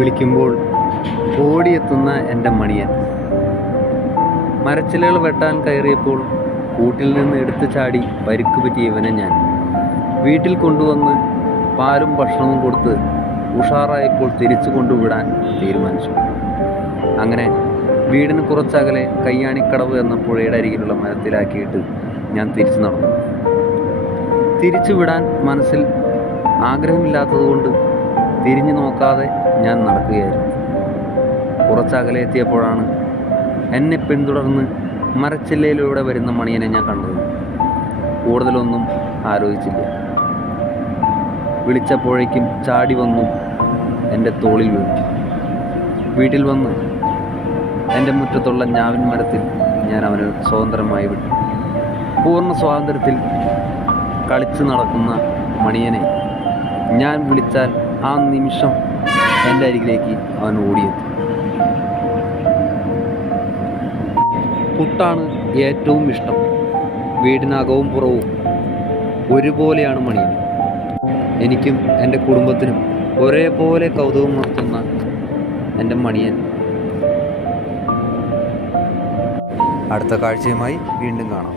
വിളിക്കുമ്പോൾ ഓടിയെത്തുന്ന എൻ്റെ മണിയൻ. മരച്ചിലകൾ വെട്ടാൻ കയറിയപ്പോൾ കൂട്ടിൽ നിന്ന് എടുത്തു ചാടി പരിക്ക് പറ്റിയ ഇവനെ ഞാൻ വീട്ടിൽ കൊണ്ടുവന്ന് പാലും ഭക്ഷണവും കൊടുത്ത് ഉഷാറായപ്പോൾ തിരിച്ചു കൊണ്ടുവിടാൻ തീരുമാനിച്ചു. അങ്ങനെ വീടിന് കുറച്ചകലെ കയ്യാണിക്കടവ് എന്ന പുഴയുടെ അരികിലുള്ള മരത്തിലാക്കിയിട്ട് ഞാൻ തിരിച്ചു നടന്നു. തിരിച്ചു വിടാൻ മനസ്സിൽ ആഗ്രഹമില്ലാത്തതുകൊണ്ട് തിരിഞ്ഞു നോക്കാതെ ഞാൻ നടക്കുകയായിരുന്നു. കുറച്ചകലെ എത്തിയപ്പോഴാണ് എന്നെ പിന്തുടർന്ന് മരച്ചില്ലയിലൂടെ വരുന്ന മണിയനെ ഞാൻ കണ്ടത്. കൂടുതലൊന്നും ആലോചിച്ചില്ല. വിളിച്ചപ്പോഴേക്കും ചാടി വന്നു എൻ്റെ തോളിൽ വീണു. വീട്ടിൽ വന്ന് എൻ്റെ മുറ്റത്തുള്ള ഞാവിൻ മരത്തിൽ ഞാൻ അവന് സ്വതന്ത്രമായി വിട്ടു. പൂർണ്ണ സ്വാതന്ത്ര്യത്തിൽ കളിച്ചു നടക്കുന്ന മണിയനെ ഞാൻ വിളിച്ചാൽ ആ നിമിഷം എൻ്റെ അരികിലേക്ക് അവൻ ഓടിയെത്തും. പുട്ടാണ് ഏറ്റവും ഇഷ്ടം. വീടിനകവും പുറവും ഒരുപോലെയാണ് മണിയൻ. എനിക്കും എൻ്റെ കുടുംബത്തിനും ഒരേപോലെ കൗതുകം ഉണർത്തുന്ന എൻ്റെ മണിയൻ. അടുത്ത കാഴ്ചയുമായി വീണ്ടും കാണാം.